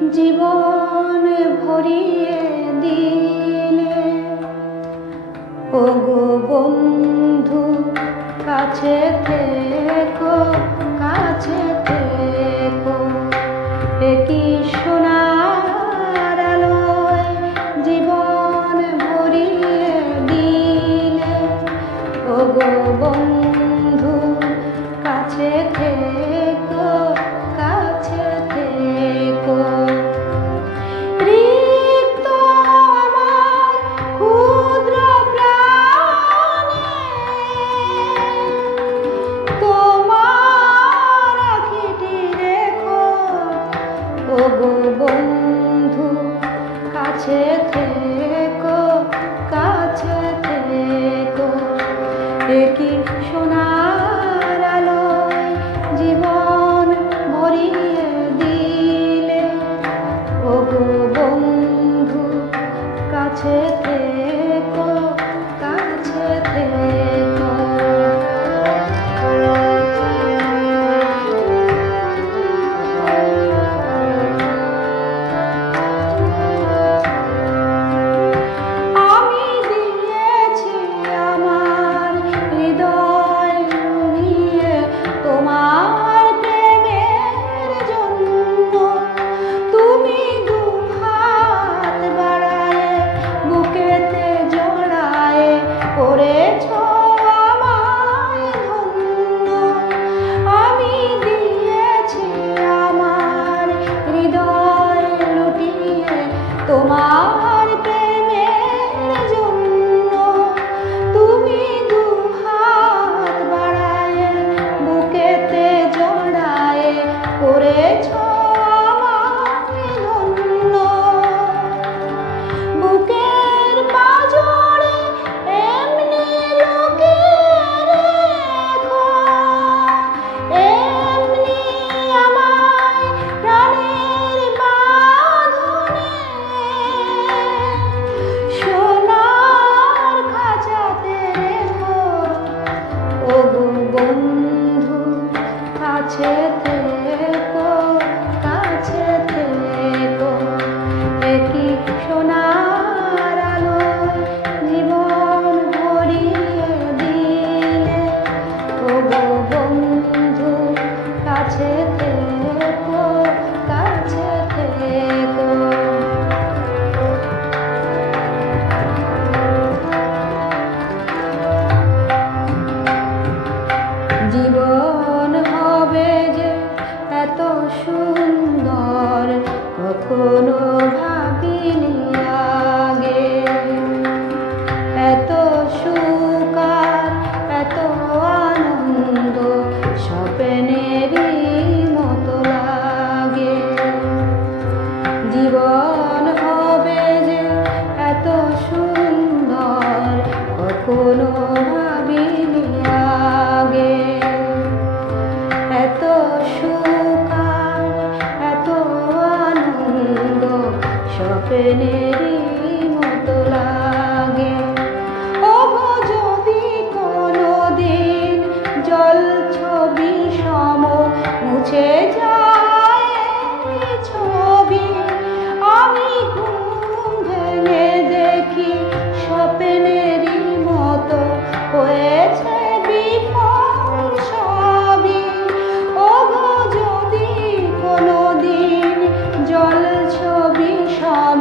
জীবন ভরিয়ে দিলে ওগো বন্ধু, কাছে থেকো, কাছে থেকো। একই সোনার আলোয় জীবন ভরিয়ে দিলে ওগো বন্ধু, কাছে থেকো, কাছে থেকো। রিক্ত আমার ক্ষুদ্র প্রাণে তোমার আঁখিটি রেখো ওগো বন্ধু, কাছে থেকো, কাছে থেকো। একই সোনার আলোয় জীবন ভরিয়ে দিলে ওগো বন্ধু, কাছে থেকো, কাছে থেকো। আমি দিয়েছি আমার হৃদয় নিয়ে তোমার প্রেমের জন্য। তুমি দুহাত বাড়ায়ে বুকেতে জড়ায়ে করেছ আমায় ধন্য। আমি দিয়েছি আমার হৃদয় লুটিয়ে তোমার প্রেমের জন্য। তুমি দুহাত বাড়ায়ে বুকেতে জড়ায়ে করেছ আমায় ধন্য। বুকের পাঁজরে এমনি লুকিয়ে রেখো, এমনি আমায় প্রাণের বাঁধনে। সোনার খাঁচাতে রেখো ওগো বন্ধু, কাছে থেকো, কাছে থেকো। একই সোনার আলোয় জীবন ভরিয়ে দিলে ওগো বন্ধু, কাছে থেকো, কাছে থেকো। জীবন হবে যে এত সুন্দর কখনো ভাবিনি আগে। এত সুখ আর এত আনন্দ স্বপ্নেরই মতো লাগে। জীবন হবে যে এত সুন্দর কখনো ভাবিনি আগে। এত সুখ আর এত আনন্দ স্বপ্নেরই মতো লাগে। ওগো যদি কোনোদিন জল ছবি সম মুছে যায় এই ছবি, আমি ঘুম ভেঙে দেখি স্বপ্নেরই মতো হয়েছে বিফল সবই। ওগো যদি কোনোদিন জল ছবি সম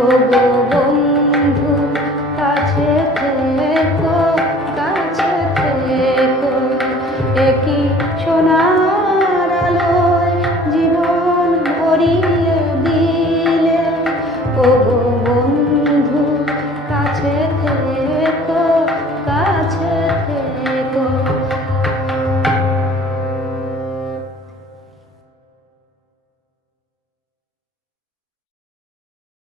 ওগো